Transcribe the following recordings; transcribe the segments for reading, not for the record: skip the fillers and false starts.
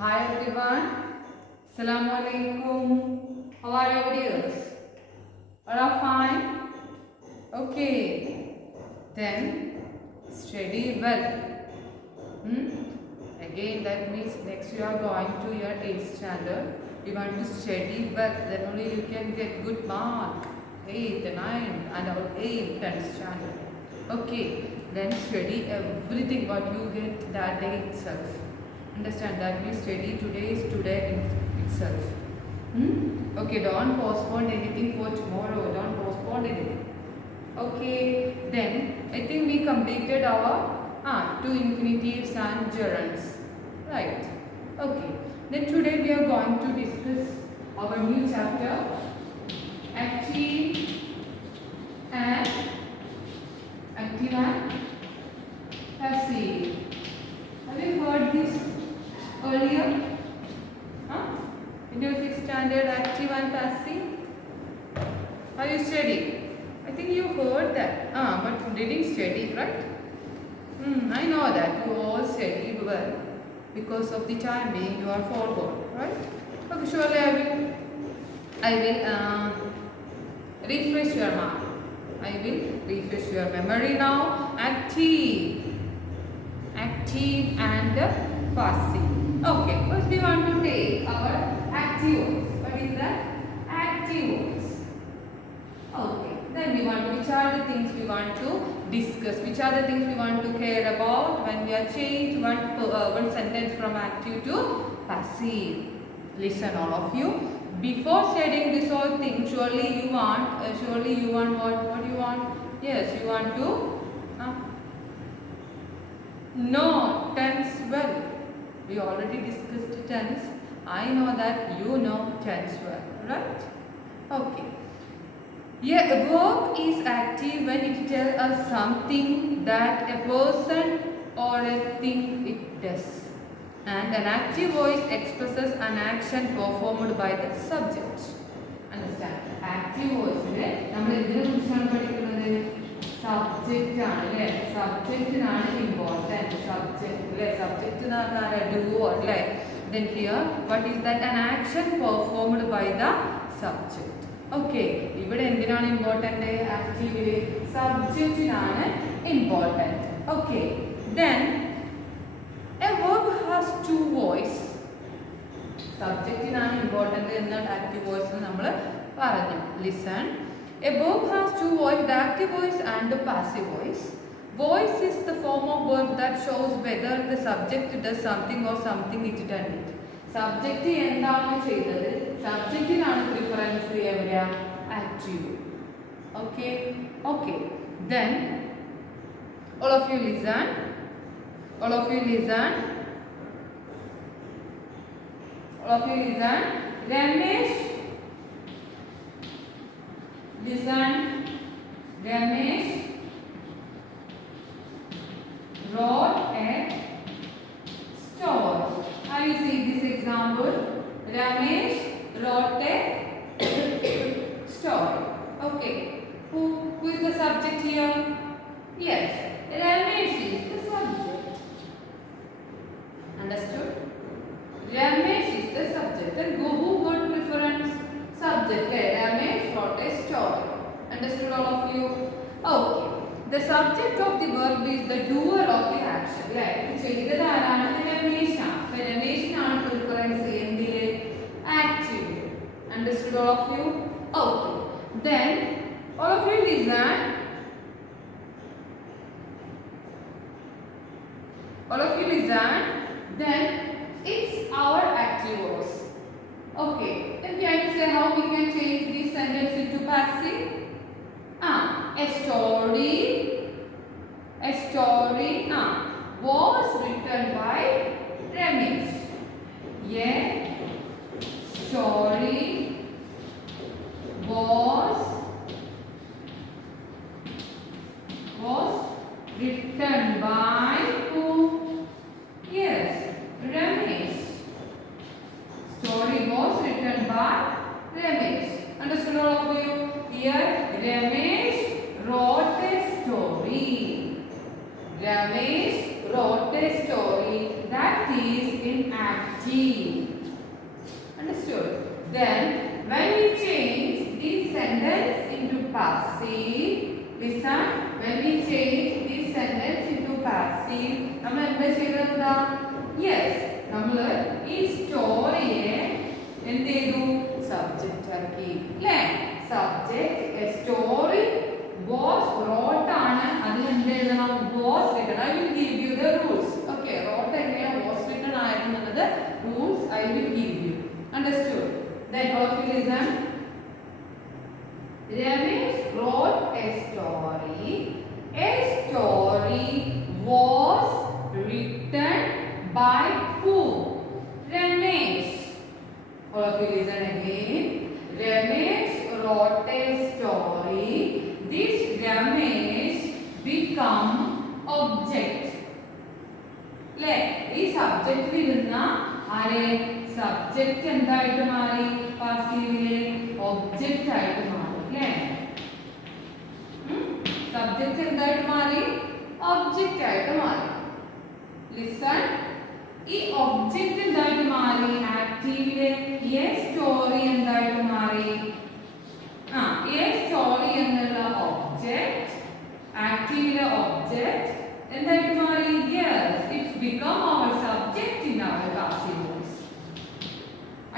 Hi everyone. Assalamu alaikum. How are you dears? All are fine? Okay. Then study well. Hmm? Again that means next you are going to your 8th standard. You want to study well. Then only you can get good mark. 8th, 9th and our 8th, 10th standard. Okay. Then study everything what you get that day itself. Understand that we study today is today in itself. Okay, don't postpone anything for tomorrow. Don't postpone anything. Okay, then I think we completed our two infinitives and gerunds. Right. Okay. Then today we are going to discuss our new chapter, active and passive. Have you heard this earlier? In your 6th standard, active and passive? Have you studied? I think you heard that. But didn't study, right? I know that you all studied well. Because of the time being, you are forgot, right? Okay, surely I will refresh your mind. I will refresh your memory now. Active and passive. Okay, first we want to take our active voice. What is that? Active voice. Okay, then we want to, which are the things we want to discuss, which are the things we want to care about when we are changed one sentence from active to passive. Listen all of you. Before studying this whole thing, surely you want what you want? Yes, you want to know tense well. We already discussed tense. I know that you know tense well, right? Okay. Yeah, a verb is active when it tells us something that a person or a thing it does. And an active voice expresses an action performed by the subject. Understand? Active voice നമ്മൾ എന്തിനെ കുറിച്ചാണ് പഠിക്കുന്നത്? Subject ആണ് അല്ലേ? സബ്ജക്റ്റിനാണ് important. Subject അല്ലേ? Subject എന്ന് പറഞ്ഞാൽ do അല്ലേ? Then here what is that? An action performed by the subject. Okay, ഇവിടെ എന്തിനാണ് ഇമ്പോർട്ടൻറ്റ്? ആക്റ്റീവില് സബ്ജക്റ്റിനാണ് important. Okay, then a verb has two voice. സബ്ജക്റ്റിനാണ് ഇമ്പോർട്ടൻറ്റ് എന്ന് ആക്റ്റീവ് വോയിസ് നമ്മൾ പറഞ്ഞു. Listen. A verb has two voice, the active voice and the passive voice. Voice is the form of verb that shows whether the subject does something or something it done it. Subject എന്താണ് ചെയ്തത്? സബ്ജക്റ്റിനാണ് preference എവിടെയാ? Active. Okay. Okay. Then all of you listen. All of you listen. All of you listen. Ramesh. Listen. Ramesh wrote a story. Have you seen this example? Ramesh wrote a story. Okay. Who is the subject here? Yes. Ramesh is the subject. Understood? Ramesh is the subject. Then who got preference? Subject. Okay. Ramesh wrote a story. Understood all of you? Okay. The subject of the verb is the doer of the action. Yeah. ചെയ്തത് ആരാണ്? രമേശാണ്. അപ്പോൾ രമേശിനാണ് preference എന്തില്? Active. Understood all of you? Okay. Then all of you listen. All of you listen. Then it's our active voice. Okay. Then can you say how we can change this sentence into passive? A story was written by Ramesh. A story was written by who? Yes, Ramesh. Story was written by Ramesh. Understood all of you? Here Ramesh wrote a story. Ramesh wrote a story that is in active. when we change this sentence into passive, നമ്മൾ എന്താ ചെയ്തത്? Yes, നമ്മൾ ഈ സ്റ്റോറിയെ എന്ത് ചെയ്തു? Subject ആക്കി അല്ലേ? Subject a story was wrote ആണ്, അതിൽ എന്ത് എഴുതണം? Was written. I will give you the rules. Okay, wrote എങ്ങനെയാ വാസ് റിട്ടൺ ആയിരുന്നുള്ളത് rules I will give you. Understood? Then all of you listen. Ramesh wrote a story. A story was written by who? Ramesh. All of you listen again. Ramesh wrote a story. This Ramesh become object. Le, this subject വരുന്ന ആരെ? Subject എന്തായിട്ട് മാറി? പാസീവിലെ object ആയിട്ട് മാറി അല്ലേ? Subject എന്തായിട്ട് മാറി? Object ആയിട്ട് മാറി. ലിസൺ, ഈ ഒബ്ജക്റ്റ് എന്തായിട്ട് മാറി? ആക്റ്റീവിലെ എ സ്റ്റോറി എന്തായിട്ട് മാറി? എ സ്റ്റോറി എന്നുള്ള ഒബ്ജക്റ്റ് ആക്റ്റീവിലെ ഒബ്ജക്റ്റ് എന്തായിട്ട് മാറി? Yes, it's become our subject in our passive voice.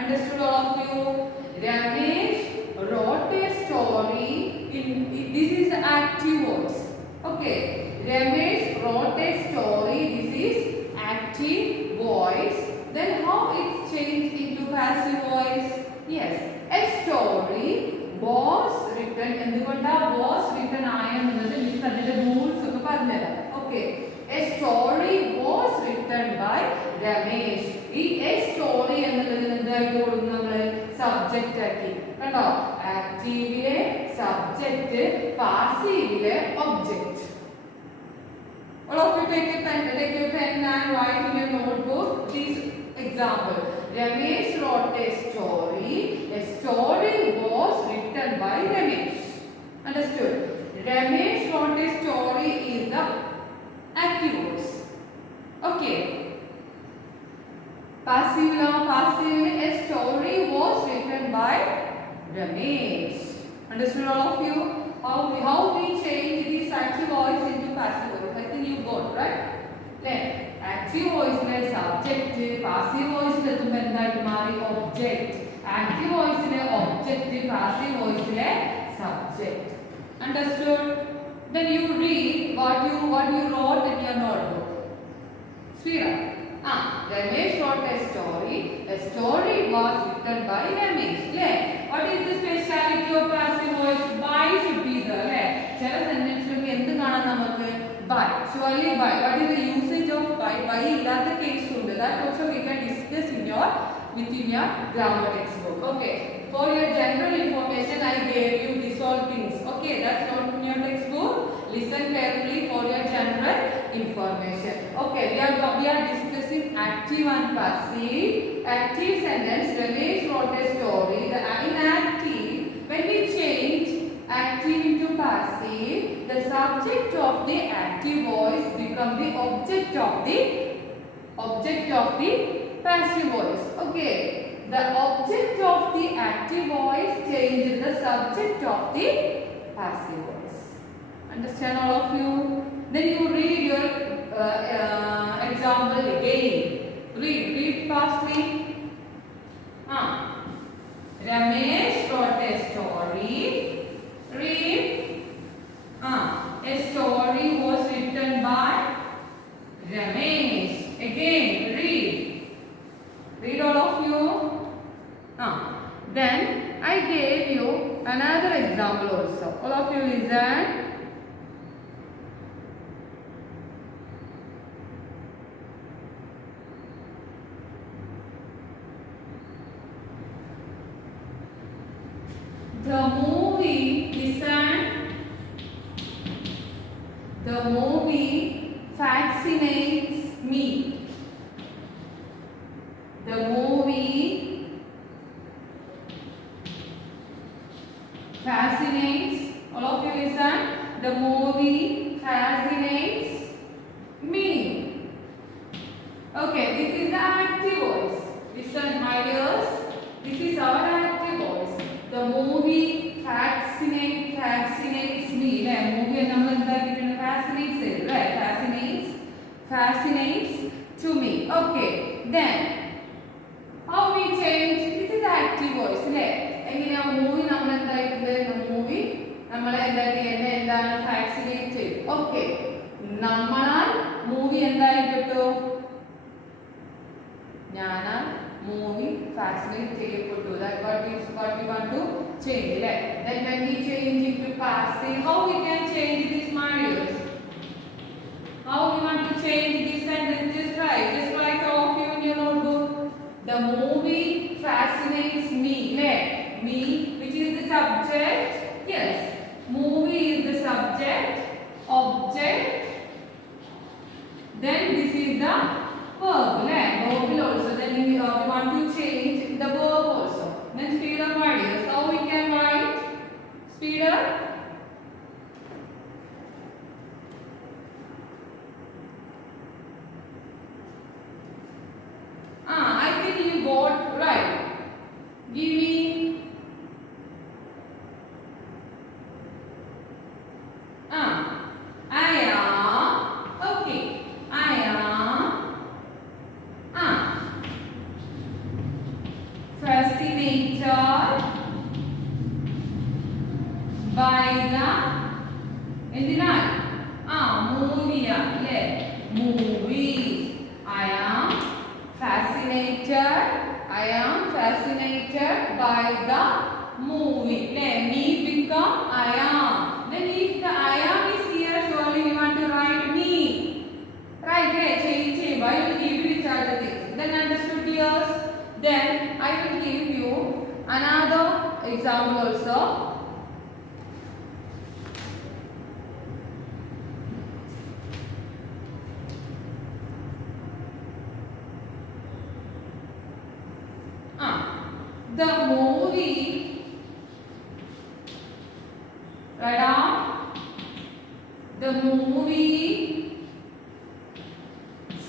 Understood all of you? Ramesh wrote a story in this is the active voice. Okay, Ramesh wrote a story. This is active voice. Then how it's changed into passive voice? Yes, a story was written. എന്തുകൊണ്ടാ was written ആയെന്നുള്ളത് miss അതിന്റെ rules ഒക്കെ പറഞ്ഞുതരാം. Okay, a story was written by Ramesh. ഈ a story എന്നുള്ളത് എന്തായിട്ട് കൊടുക്കും? നമ്മൾ subject ആക്കി. കണ്ടോ? ആക്റ്റീവിലെ സബ്ജക്റ്റ്, പാസീവിലെ object. All of you take your pen and write in your notebook this example. Ramesh wrote a story. A story was written by Ramesh. Understood? Ramesh wrote a story is the active voice. Okay. Passive law, passive, a story was written by Ramesh. Understood all of you? How we change this active voice into passive voice? I think you got, right? Then active voice le subject, passive voice le tum endaittu mari object. Active voice le object, passive voice le subject. Understood? Then you read what you wrote in your notebook. Sphera. Ramesh wrote a story. A story was written by Ramesh. What is the speciality of passive voice? By should be there. ചില സെന്റൻസിലൊക്കെ എന്ത് കാണാൻ നമുക്ക്? By. Surely by. What is the usage of by? By ഇല്ലാത്ത case ഉണ്ട്. That also we can discuss within your grammar textbook. Okay. For your general information, I gave you these all things. Okay, that's not in your textbook. Listen carefully for your general information. Okay, we are discussing active and passive. Active sentence, Ramesh wrote a story. The inactive, when we change active into passive, the subject of the active voice become the object of the passive voice. Okay, the object of the active voice changes the subject of the passive voice. Understand all of you? Then you read your example again. Read fastly. Ramesh wrote a story. Read. A story was written by Ramesh. Again, read. Read all of you. Then I gave you another example also. All of you listen. The movie, listen. The movie fascinates me. The movie fascinates. All of you listen. The movie fascinates me. Okay, this is the active voice. Listen, my dears. This is our active voice. The movie fascinates me. Movie നമ്മൾ എന്താക്കിയിട്ടുണ്ട്? fascinates to me. Okay, then how we change? This is active voice, അല്ലേ? എങ്ങനെയാ movie നമ്മൾ എന്തായിട്ടുണ്ട്? Movie നമ്മളെ എന്താണ് fascinate ചെയ്തു. Okay, നമ്മളാൽ movie എന്തായിട്ടോ? ഞാനാൽ movie fascinate ചെയ്യപ്പെട്ടു. That what we want to change, right? Then when we change it to passive, how we can change this, Marius? How we want to change this sentence? Just write all of you in your notebook. The movie fascinates me, right? Me, which is the subject. Yes, movie is the subject, object. Then this is the verb, right? Verb will also. Then we want to change the verb also. Then speed up, Marius. How we can write? Speed up. I think you got right. Give me. I am. Okay. I am. Fascinated by the എന്തിനാൽ മൂവിയാ അല്ലേ? Movies. I am fascinated by the movie. Me become I am. Then if the I am is here, surely we want to write me. Right? Change. I will give you which are the things. Then understood, yours. Then I will give you another example also. The movie, right on? The movie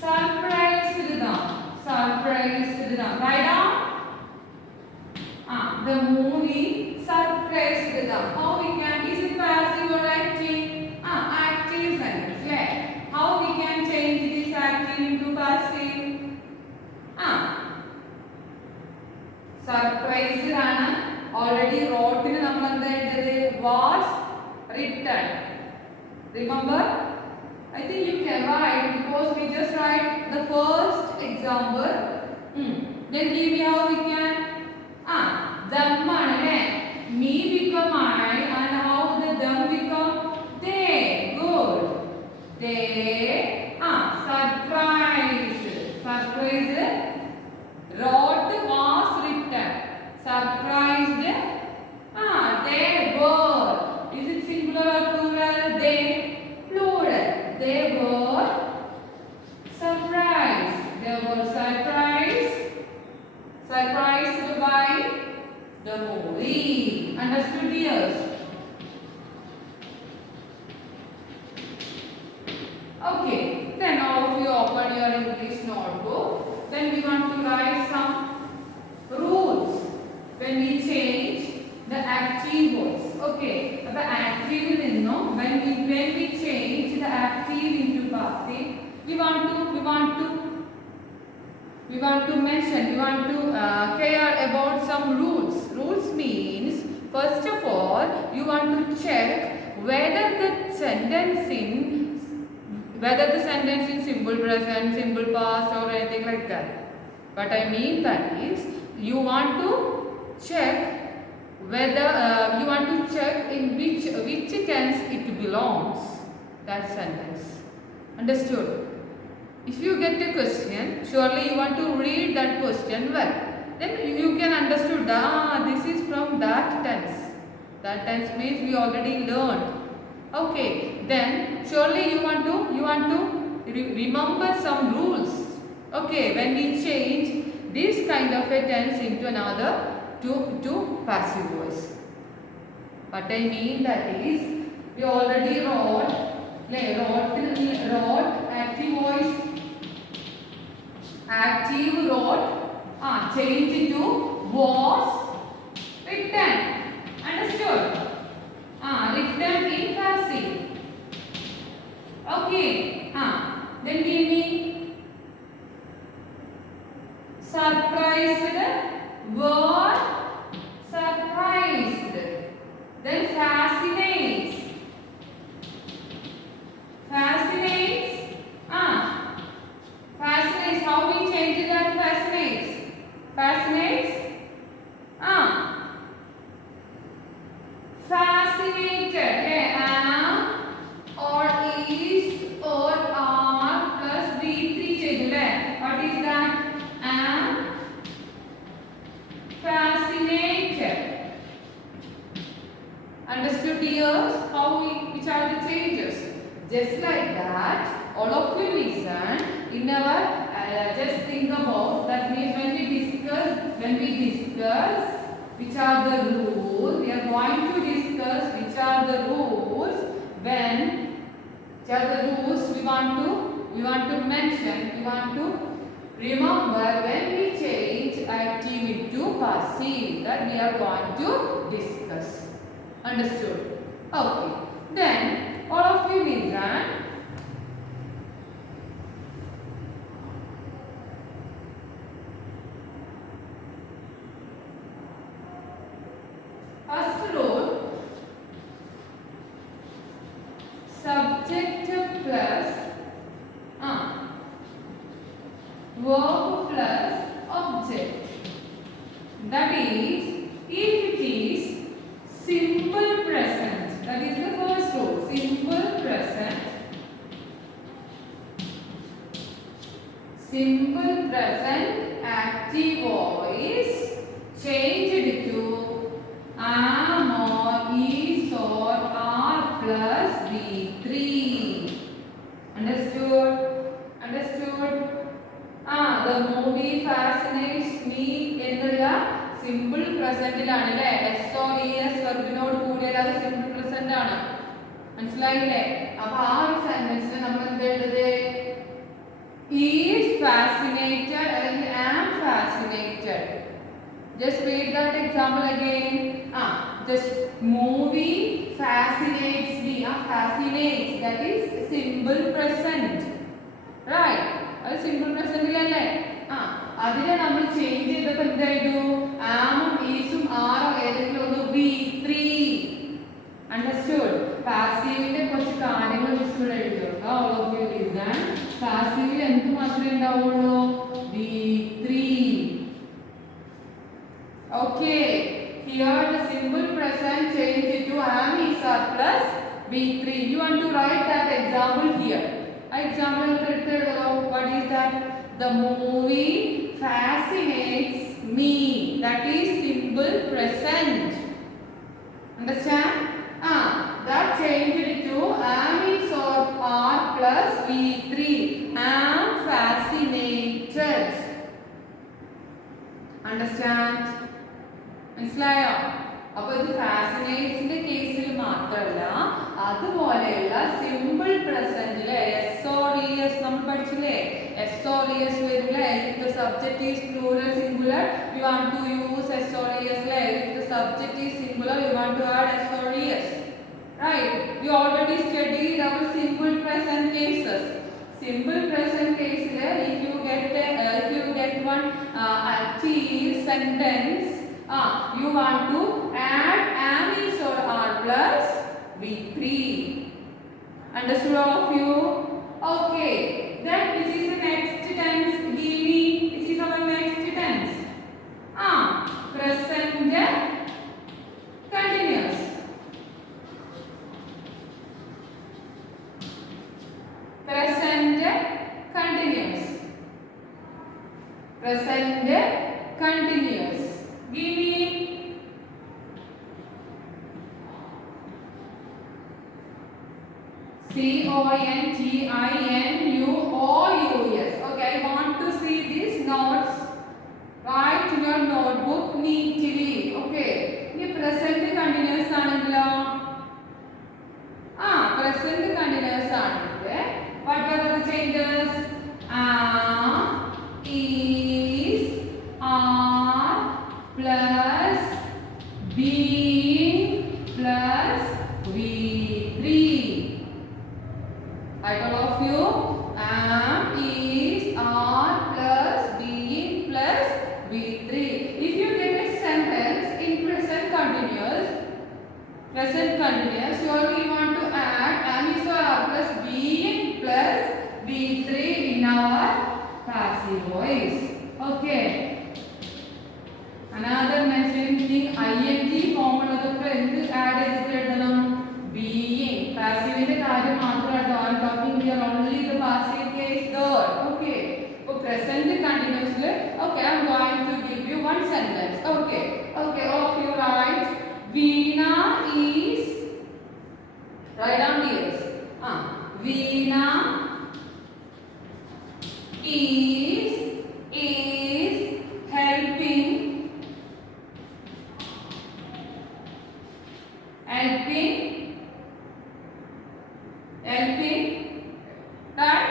surprised them. Right on? The movie surprised them. How we can? Is it passive or active? Active sentence. Right? How we can change this active into passive? Surprised ആണ്. Already wrote in നമ്മൾ എന്താ എഴുതിയത്? Was written. Remember? I think you can write because we just write the first example. Then give me how we can. Them ആണ് അല്ലേ? Me become I and how the them become they. Good. They surprised. Wrote was written. Surprised. They were. Is it singular or plural? They. Plural. They were surprised. Surprised by the movie. Understood, dears? Okay. Then all of you open your English notebook. Then we want to write some rules when we change the active voice. Okay, the active will know when we change the active into passive, we want to mention, we want to care about some rules. Rules means, first of all, you want to check whether the sentence in simple present, simple past or anything like that. What I mean that is, you want to check whether in which tense it belongs, that sentence. Understood? If you get a question, surely you want to read that question well. Then you can understood, this is from that tense. That tense means we already learned. Okay, then surely you want to remember some rules. Okay, when we change this kind of a tense into another to passive voice. What I mean that is, we already wrote active voice, change to was written. Understood? Written in passive. Okay. Then give me surprised. Word surprised. Then fascinates. Fascinates. Fascinates. How we change that? Fascinates. Fascinates. Fascinated. Am or is or are plus V3 change. What is that? Am fascinated. Understood, dears? Which are the changes? Just like that, all of you listen. In our just think about that means when we discuss which are the rules, we are going to discuss which are the rules we want to mention, we want to remember when we change active into passive, that we are going to discuss. Understood? Okay. Then all of you listen. First rule, subject plus verb plus object. That is, if it is simple present, that is the first rule. Simple present. Simple present active voice changed to am or is or are plus V3. Understood? Understood? The movie fascinates me എന്നുള്ള simple present ലാണ് അല്ലേ? S or es വെർബിനോട് കൂടിയാൽ അത് simple present ആണ്. മനസ്സിലായില്ലേ? അപ്പോൾ ആ ഒരു സെന്റൻസിൽ നമ്മൾ എന്ത് എഴുതുന്നത്? Is fascinated അല്ലെങ്കിൽ am fascinated. Just read that example again. This movie fascinates me. Fascinates. That is simple present. Right? That is simple present ഇല്ലല്ലേ? അതിനെ നമ്മൾ ചേഞ്ച് ചെയ്തപ്പോൾ എന്തായിരുന്നു? ആമും ഈസും ആറും ഏതെങ്കിലും ഒന്ന് V3. Understood? പാസീവിന്റെ കുറച്ച് കാര്യങ്ങൾ മിസ്സൂടെ എഴുതുക. All of you listen. പാസീവിൽ എന്ത് മാത്രമേ ഉണ്ടാവുള്ളൂ? V3. Okay. Here the simple present changed to am is are plus V3. You want to write that example here. Example what is that? The movie fascinates me. That is simple present. Understand? That changed to am is or are plus V3. Am fascinated. Understand? മനസ്സിലായോ? അപ്പോൾ ഇത് ഫാസിനേറ്റ്സിന്റെ കേസിൽ മാത്രമല്ല, അതുപോലെയുള്ള simple പ്രസന്റിലെ S or E S നമ്മൾ പഠിച്ചില്ലേ? S or E S വരില്ലേ? If the subject is plural singular, you want to use S or ES. If the subject is singular, you want to add S or ES. Right? We already studied our simple present cases. Simple present case, if you get one active sentence, you want to add am is or are plus V3. Understood all of you? Okay. Then which is the next tense? Give me. Which is our next tense? Present continuous. Present continuous. Present continuous. Give me. CONTINUOUS. Okay, I want to see these notes. Write in your notebook neatly. Okay. This present continuous ആണെങ്കിലോ? Present continuous ആണെങ്കിൽ what are the changes? Is, are plus being plus V3. Right, all of you? am is are plus being plus V3. If you get a sentence in present continuous, surely you want to add am is or are plus being plus V3 in our passive voice. Okay. Another mentioning thing, ing form add being. Passive in the I am talking here only the passive case third. Okay. For present continuously, okay, I am going to give you one sentence. Okay. Okay, all of you write. Veena is, write down here. Veena is helping right?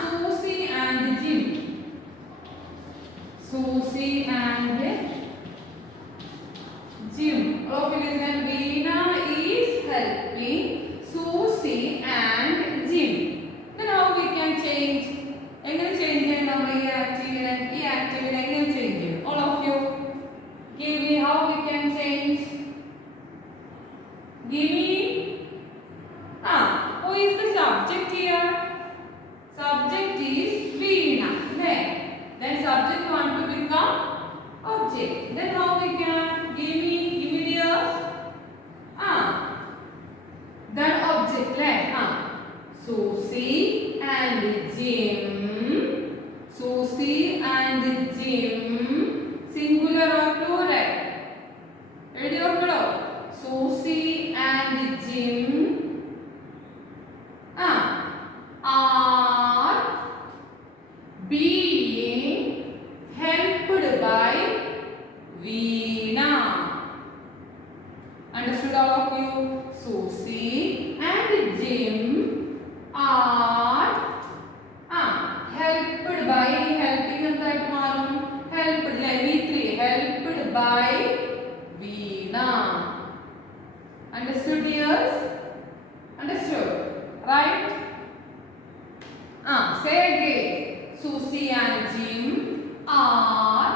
Susie and Jim. Susie and Jim. All of you listen. Veena is helping Susie and Jim. Then how we can change? Eങ്ങനെ change ചെയ്യണം ഈ ആക്റ്റീവിനെ എങ്ങനെ change ചെയ്യും? All of you give me how we can change. Give me. Who is the subject here? Subject is Veena. Then subject want to become object. Then how we can give me the then object Susie and Jim. Susie and Jim. Singular or plural? Ready or plural? Susie and Jim are being helped by Veena. Understood all of you? Susie and Jim are helped by, helping that one, helped like V3, helped by Veena. Understood dears? Understood? Right? Say again. Susie and Jim are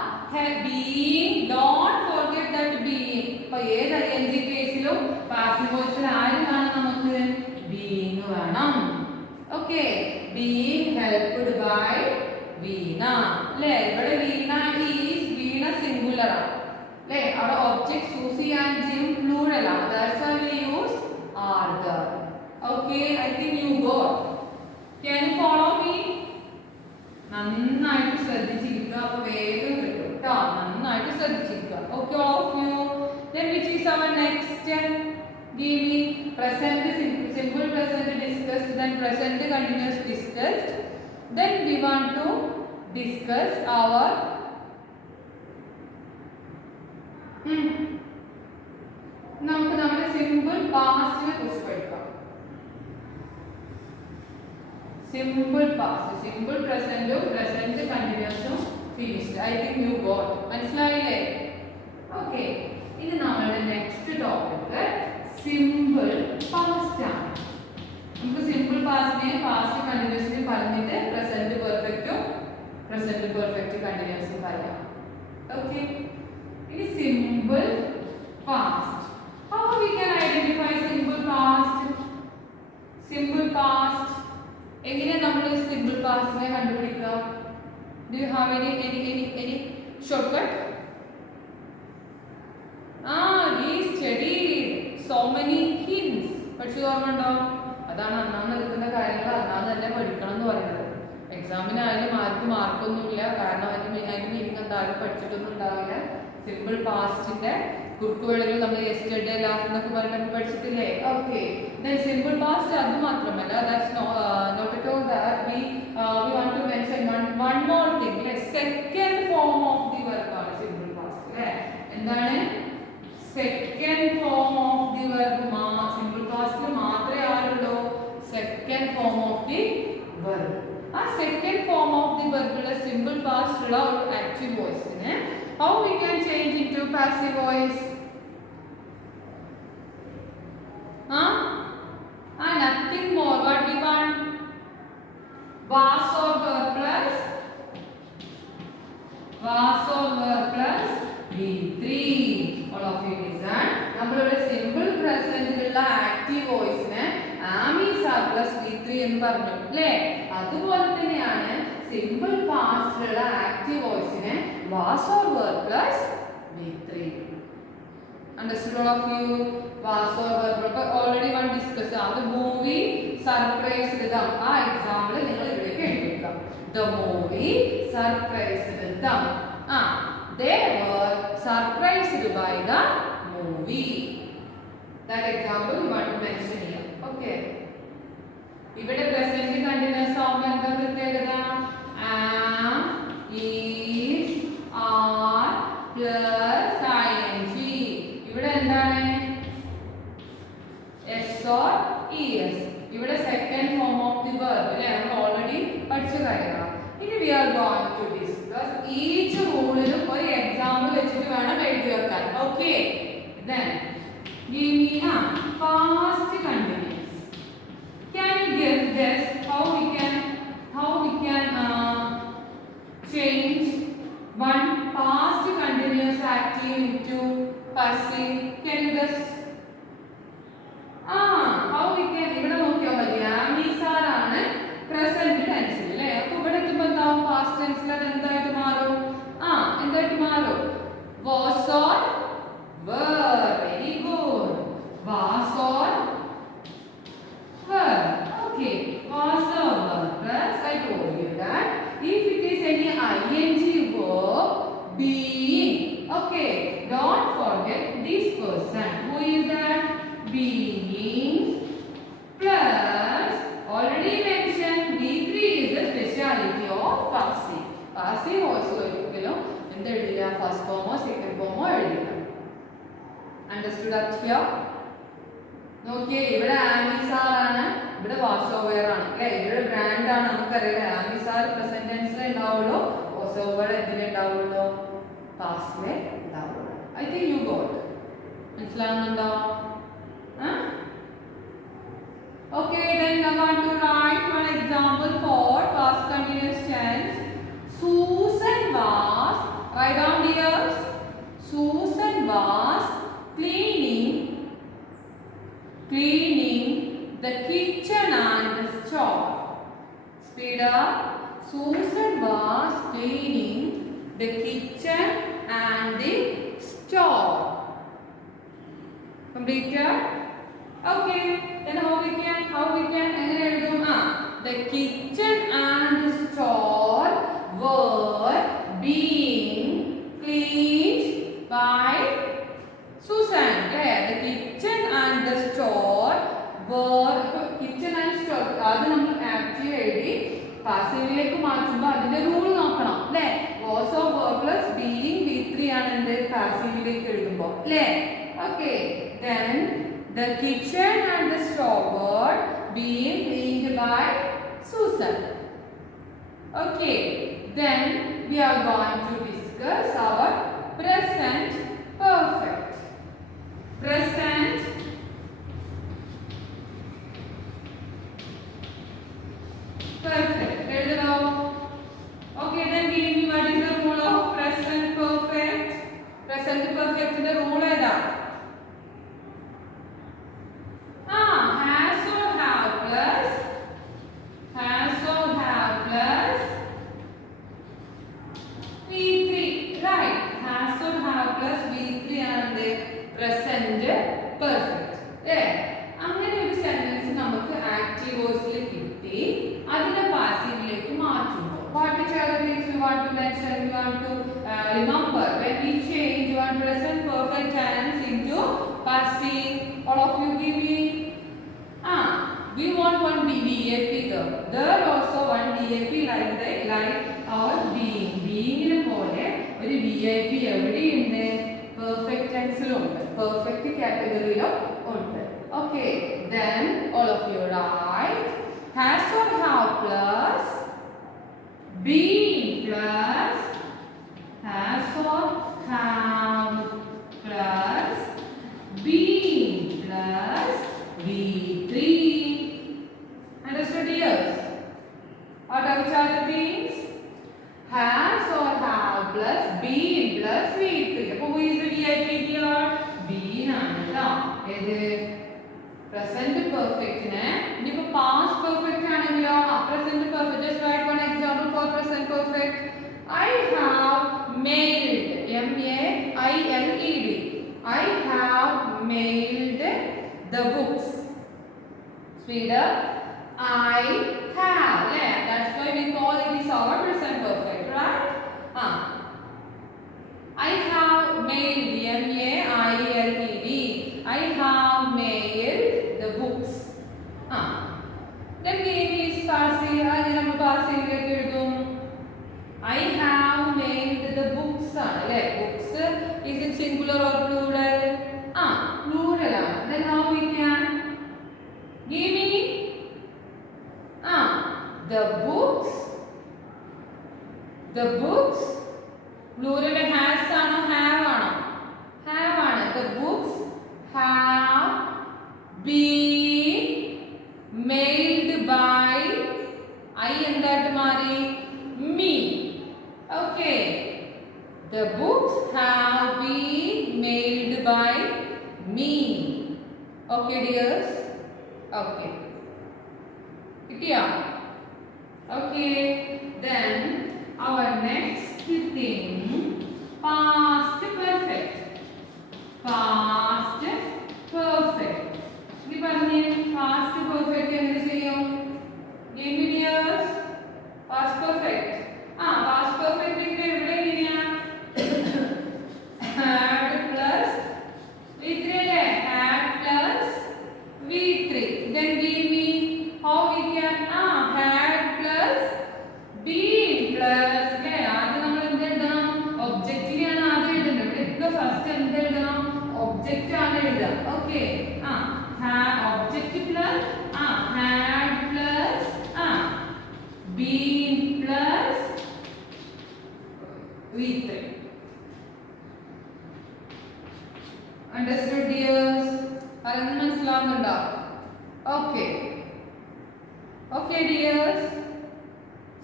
being, don't forget that being. For ഏത് ing കേസിലും passive voice ആര് കാണാം നമുക്ക് being വേണം. Okay, being helped by Veena. അല്ലേ ഇവിടെ Veena is Veena singular ആണ് അല്ലേ അവിടെ object Susie and Jim plural ആണ്. That's why we use are there. Okay, I think you got. Can you follow me? നന്നായിട്ട് ശ്രദ്ധിച്ചിരിക്കുക അപ്പോൾ വേഗം കിട്ടും കേട്ടോ നന്നായിട്ട് ശ്രദ്ധിച്ചിരിക്കുക okay all of you then which is our next give me present simple present discussed then present continuous discussed then we want to discuss our നമുക്ക് നമ്മുടെ simple past നെ കുറിച്ച് പഠിക്കാം simple past simple present present continuous finished I think you got മനസ്സിലായില്ലേ okay ഇനി നമ്മുടെ next topic simple past ആണ് നമുക്ക് simple past നെ past continuous നെ പറഞ്ഞിട്ട് present perfect continuous പറയാം okay ഇനി simple past how we can identify simple past എങ്ങനെ നമ്മൾ സിമ്പിൾ പാസ്റ്റിനെ കണ്ടുപിടിക്കുക do you have any shortcut we studied so many hints പഠിച്ചു ഓർമ്മയുണ്ടോ അതാണ് അന്നാന്ന് എടുക്കുന്ന കാര്യങ്ങൾ അന്നാന്ന് തന്നെ പഠിക്കണം എന്ന് പറയുന്നത് എക്സാമിനായാലും മാർക്കൊന്നുമില്ല കാരണം അതിന് മീനിങ് എന്തായാലും പഠിച്ചിട്ടൊന്നും ഉണ്ടാവില്ല സിമ്പിൾ പാസ്റ്റിന്റെ കുറുക്കുവഴികൾ നമ്മൾ യെസ്റ്റർഡേ ലാസ്റ്റ് എന്നൊക്കെ പറഞ്ഞിട്ട് പഠിച്ചിട്ടില്ലേ ഓക്കെ then simple past അത് മാത്രമല്ല that's not at all that we want to mention one more thing like second form of the verb ആണ് simple past അല്ലേ എന്താണ് second form of the verb simple past മാത്രമേ ആരുള്ളൂ second form of the verb ആ second form of the verb ഉള്ള simple past ഉള്ള ഒരു active voice നെ how we can change into passive voice nothing more what we want Was or were plus V3. All of you listen. നമ്മളുടെ simple പ്രസന്റിലുള്ള active വോയിസിനെ am is are plus V3 എന്ന് പറഞ്ഞു അല്ലേ? അതുപോലെ തന്നെയാണ് സിമ്പിൾ പാസ്റ്റിലുള്ള ആക്റ്റീവ് വോയിസിനെ was or were plus V3. Understood all of you? Was or were already one discussed. The movie surprised them. ആ എക്സാമ്പിൾ നിങ്ങൾ ഇവിടേക്ക് എഴുതുക. The movie surprised them. They were surprised by the movie. That example you want to mention here. Okay. ഇവിടെ present continuous ആവുമ്പോൾ എന്താ പ്രത്യേകത? Am, is, are plus ing. ഇവിടെ എന്താണ്? S or es. ഇവിടെ second form of the verb. അല്ലേ? നമ്മൾ already പഠിച്ച കാര്യമാണ്. ഇനി we are going to discuss each റൂളിലും ഒരു എക്സാമ്പിൾ വെച്ചിട്ട് വേണം എഴുതി വെക്കാൻ. Okay. Then give me a past continuous. Can you guess how we can change one past continuous active into passive? Can you guess? How we can? ഇവിടെ നോക്കിയാൽ മതി. am is are ആണ് present tense അല്ലേ? അപ്പോൾ ഇവിടെ എത്തുമ്പോൾ എന്താവും? past tense അത് എന്തായിട്ട് മാറും? എന്തായിട്ട് മാറും? was or were. Very good. Was or were. Okay. Was or were plus I told you that if it is any ing verb being. Okay. Don't forget this person. Who is that? Being plus already mentioned V3 is the speciality of passive. Passive also എന്തെഴുതില്ല? first form or second form or എഴുതില്ല. Understood that here? നോക്കിയേ, ഇവിടെ am is are ആണ്, ഇവിടെ was or were ആണ് അല്ലേ? ഇവിടെ brand ആണ്, നമുക്കറിയാം. am is are present tense ലെ ഉണ്ടാവുള്ളൂ, was or were എന്തിലേ ഉണ്ടാവുള്ളൂ? past ലെ ഉണ്ടാവുള്ളൂ. I think you got. മനസ്സിലാവുന്നുണ്ടോ? Okay, then I want to write one example for past continuous tense. Susan was, write down here. Susan was cleaning the kitchen and the store. Speed up. Susan was cleaning the kitchen and the store. Completed? Okay. Then how we can എങ്ങനെ എഴുതും? The kitchen and the store were being cleaned by Susan. Yeah, the kitchen and the store were kitchen and store. അത് നമ്മൾ active എഴുതി പാസീവിലേക്ക് മാറ്റുമ്പോൾ അതിന്റെ rule നോക്കണം അല്ലേ? was or were plus being V3 ആണ് എന്ത് പാസീവിലേക്ക് എഴുതുമ്പോൾ അല്ലേ? Okay. Then the kitchen and the store were being cleaned by Susan. Okay. Then we are going to discuss our present perfect. Present perfect. എഴുതണോ? Okay. Then give me what is the rule of present perfect? Present perfect ന്റെ rule ഏതാ? Remember, when we change one present perfect tense into passive, all of you give me. We want one VAP there. There also one VAP like our being. Being in a പോലെ ഒരു VAP എവിടെയുണ്ട്? Perfect tense ലുണ്ട്, perfect category ഉണ്ട്. Okay, then all of you write has or have plus being plus has or have plus being plus V3. Understood, yes? What പെർഫെക്റ്റിനെ ഇനിയിപ്പോൾ past perfect ആണെങ്കിലോ present perfect just write one example for present perfect I have mailed mailed I have mailed the books. Sweeter, I have. Yeah, that's why we call it is our present perfect, right? I have mailed mailed. I have mailed the books. Then maybe is passive. നമ്മൾ പാസീവിലേക്ക് എഴുതും. I have mailed the books. Books is it singular or plural? Plural. Then how we can give me the books. The books plural has ആണോ have ആണോ? Have ആണ്. The books have been mailed by I എന്തായിട്ട് മാറി? Me. Okay. The books have been mailed by me. Okay, dears. Okay. Kitya. Okay. Then our next thing, past perfect. Past perfect. Ini പറഞ്ഞേ past perfect എങ്ങനെ ചെയ്യും? Give me dears. Past perfect. Past perfect ഇവിടെ എങ്ങനെയാ? had plus v3 അല്ലേ? had plus v3. Then give me how we can had plus been plus അല്ലേ? ആദ്യം നമ്മൾ എന്ത് എഴുതണം? ഒബ്ജക്റ്റിനെയാണ് ആദ്യം എഴുതേണ്ടത്. ഇവിടെയൊക്കെ ഫസ്റ്റ് എന്ത് എഴുതണം? ഒബ്ജക്റ്റ് ആണ് എഴുതുക. Okay. Object plus had plus been plus v3. Understood, dears? പറയുന്നത് മനസ്സിലാവുന്നുണ്ടോ? Okay. Okay, dears.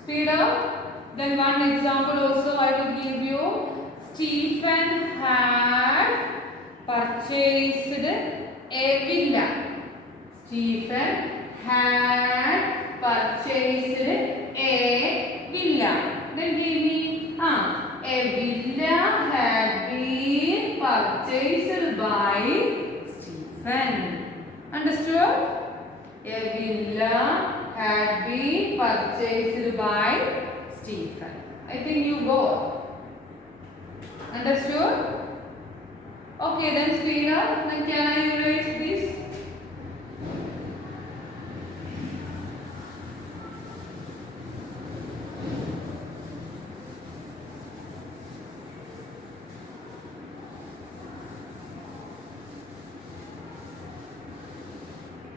Speed up. Then one example also I will give you. Stephen had purchased a villa. Stephen had purchased a villa. Then give me a villa had been purchased by Stephen. Understood? A villa had been purchased by Stephen. I think you got. Understood? Okay, then speed up. Then can I erase this?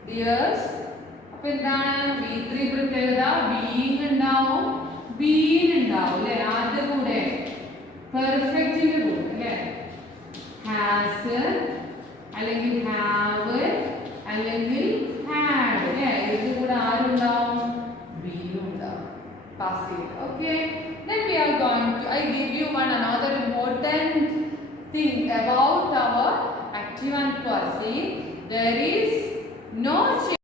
Dears, അപ്പോൾ എന്താണ് v3 പ്രത്യേകത? being ഉണ്ടാവും, been ഉണ്ടാവും അല്ലേ? ആദ്യ കൂടെ പെർഫെക്റ്റിന്റെ കൂടെ അല്ലേ? has അല്ലെങ്കിൽ have അല്ലെങ്കിൽ had അല്ലേ? ഇതിന്റെ കൂടെ ആരുണ്ടാവും? being ഉണ്ടാവും. passive. Okay, then we are going to I give you another important thing about our active and passive. There is no change.